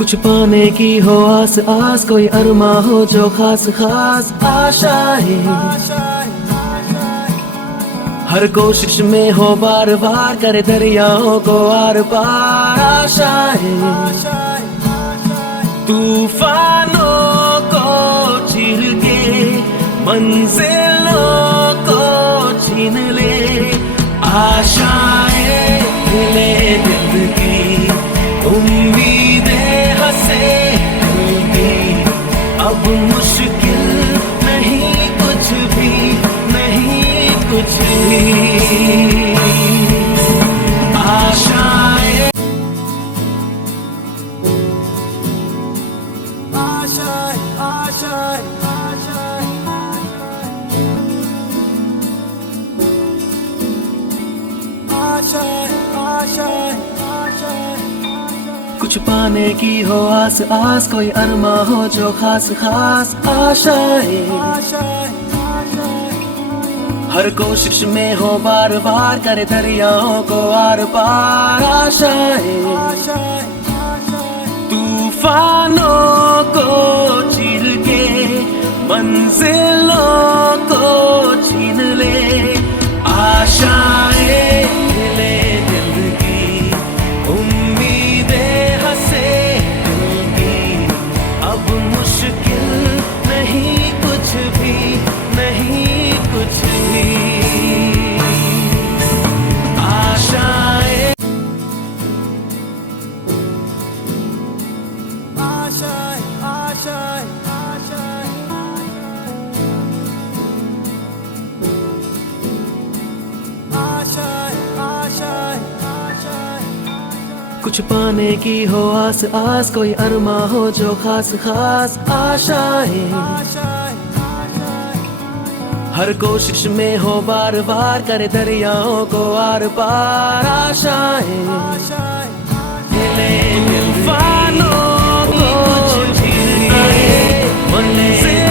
कुछ पाने की हो आस आस, कोई अरमा हो जो खास खास आशाएं। हर कोशिश में हो बार बार, करे दरियाओं को आर पार आशाएं। तूफानों को चीर के मंजिलों को छीन ले, आशाएं मिले दिल की, उम्मीदें हंसे दिल की। अब मुश्किल नहीं कुछ भी, नहीं कुछ भी। आशाएं आशाएं आशाएं कुछ पाने की हो आस आस, कोई अरमा हो जो खास खास आशाएं। हर कोशिश में हो बार बार, करे दरियाओं को आर पार आशाएं। तूफानों को चीर के मंजिलों को छीन ले, आशाएं मिले दिल की, उम्मीदें हंसे दिल की। अब मुश्किल नहीं कुछ भी, नहीं कुछ भी। आशाएं आशाएं आशाएं कुछ पाने की हो आस आस, कोई अरमा हो जो खास खास आशाएं। हर कोशिश में हो बार बार, करे दरियाओं को आर पार आशाएं। तूफानों को चीर के मंजिल